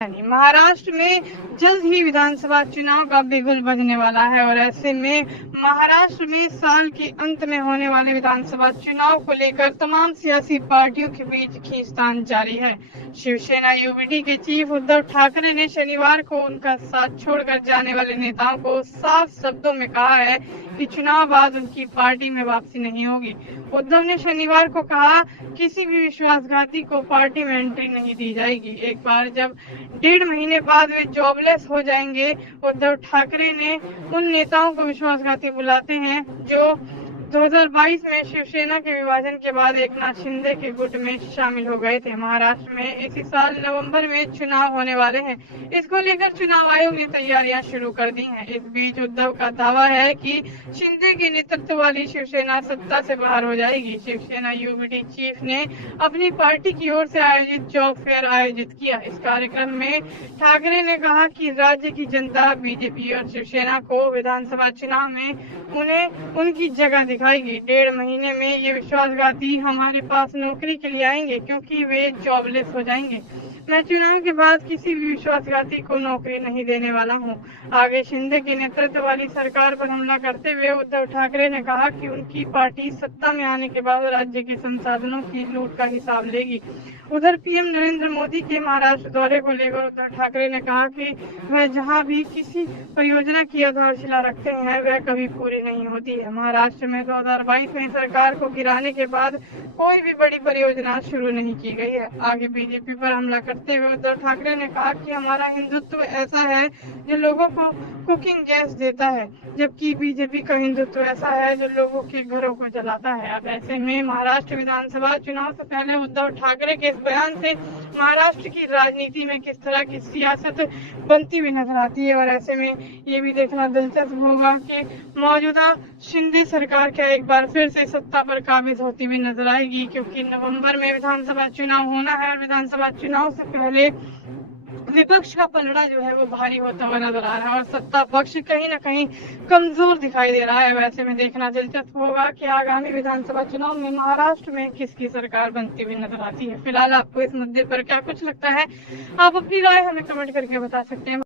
महाराष्ट्र में जल्द ही विधानसभा चुनाव का बिगुल बजने वाला है और ऐसे में महाराष्ट्र में साल के अंत में होने वाले विधानसभा चुनाव को लेकर तमाम सियासी पार्टियों के बीच खींचतान जारी है। शिवसेना यूबीडी के चीफ उद्धव ठाकरे ने शनिवार को उनका साथ छोड़कर जाने वाले नेताओं को साफ शब्दों में कहा है कि चुनाव बाद उनकी पार्टी में वापसी नहीं होगी। उद्धव ने शनिवार को कहा, किसी भी विश्वासघाती को पार्टी में एंट्री नहीं दी जाएगी। एक बार जब 1.5 महीने बाद वे जॉबलेस हो जाएंगे। उद्धव ठाकरे ने उन नेताओं को विश्वासघाती बुलाते हैं जो 2022 में शिवसेना के विभाजन के बाद एकनाथ शिंदे के गुट में शामिल हो गए थे। महाराष्ट्र में इसी साल नवंबर में चुनाव होने वाले हैं। इसको लेकर चुनाव आयोग ने तैयारियां शुरू कर दी हैं। इस बीच उद्धव का दावा है कि शिंदे के नेतृत्व वाली शिवसेना सत्ता से बाहर हो जाएगी। शिवसेना यूबीडी चीफ ने अपनी पार्टी की ओर से आयोजित जॉब फेयर आयोजित किया। इस कार्यक्रम में ठाकरे ने कहा कि राज्य की जनता बीजेपी और शिवसेना को विधानसभा चुनाव में उन्हें उनकी जगह दिखाएगी। 1.5 महीने में ये विश्वासघाती हमारे पास नौकरी के लिए आएंगे क्योंकि वे जॉबलेस हो जाएंगे। मैं चुनाव के बाद किसी भी विश्वासघाती को नौकरी नहीं देने वाला हूं। आगे शिंदे के नेतृत्व वाली सरकार पर हमला करते हुए उद्धव ठाकरे ने कहा कि उनकी पार्टी सत्ता में आने के बाद राज्य के संसाधनों की लूट का हिसाब लेगी। उधर पीएम नरेंद्र मोदी के महाराष्ट्र दौरे को लेकर उद्धव ठाकरे ने कहा कि वह जहां भी किसी परियोजना की आधारशिला रखते हैं वह कभी पूरी नहीं होती है। महाराष्ट्र में 2022 में सरकार को गिराने के बाद कोई भी बड़ी परियोजना शुरू नहीं की गई है। आगे बीजेपी पर हमला करते हुए उद्धव ठाकरे ने कहा कि हमारा हिंदुत्व ऐसा है जो लोगों को कुकिंग गैस देता है, जबकि बीजेपी का हिंदुत्व ऐसा है जो लोगों के घरों को जलाता है। अब ऐसे में महाराष्ट्र विधानसभा चुनाव से पहले उद्धव ठाकरे के इस बयान से महाराष्ट्र की राजनीति में किस तरह की सियासत बनती हुई नजर आती है और ऐसे में ये भी देखना दिलचस्प होगा कि मौजूदा शिंदे सरकार क्या एक बार फिर से सत्ता पर काबिज होती हुई नजर आएगी, क्योंकि नवंबर में विधानसभा चुनाव होना है और विधानसभा चुनाव से पहले विपक्ष का पलड़ा जो है वो भारी होता हुआ नजर आ रहा है और सत्ता पक्ष कहीं ना कहीं कमजोर दिखाई दे रहा है। वैसे में देखना दिलचस्प होगा कि आगामी विधानसभा चुनाव में महाराष्ट्र में किसकी सरकार बनती हुई नजर आती है। फिलहाल आपको इस मुद्दे पर क्या कुछ लगता है, आप अपनी राय हमें कमेंट करके बता सकते हैं।